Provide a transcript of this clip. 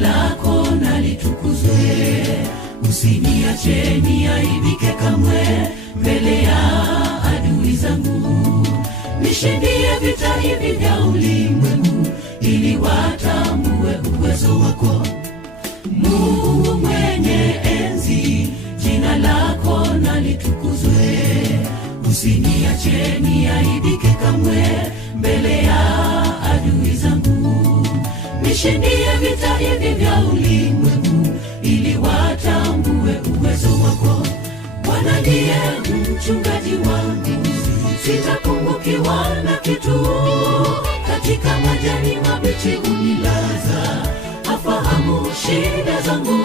lako na litukuzwe. Usiniache niaibike kamwe mbele ya adui zangu. Nishindie vita hivi vya ulimwengu, ili watambue uwezo wako. Mungu mwenye enzi, jina lako na litukuzwe. Usiniache niaibike kamwe mbele ya adui zangu. Nishindie vita hivi vya ulimwengu, ili watambue uwezo wako. Bwana ndiye mchungaji wangu, sitapungukiwa na kitu. Katika majani mabichi unilaza, afahamu shida zangu.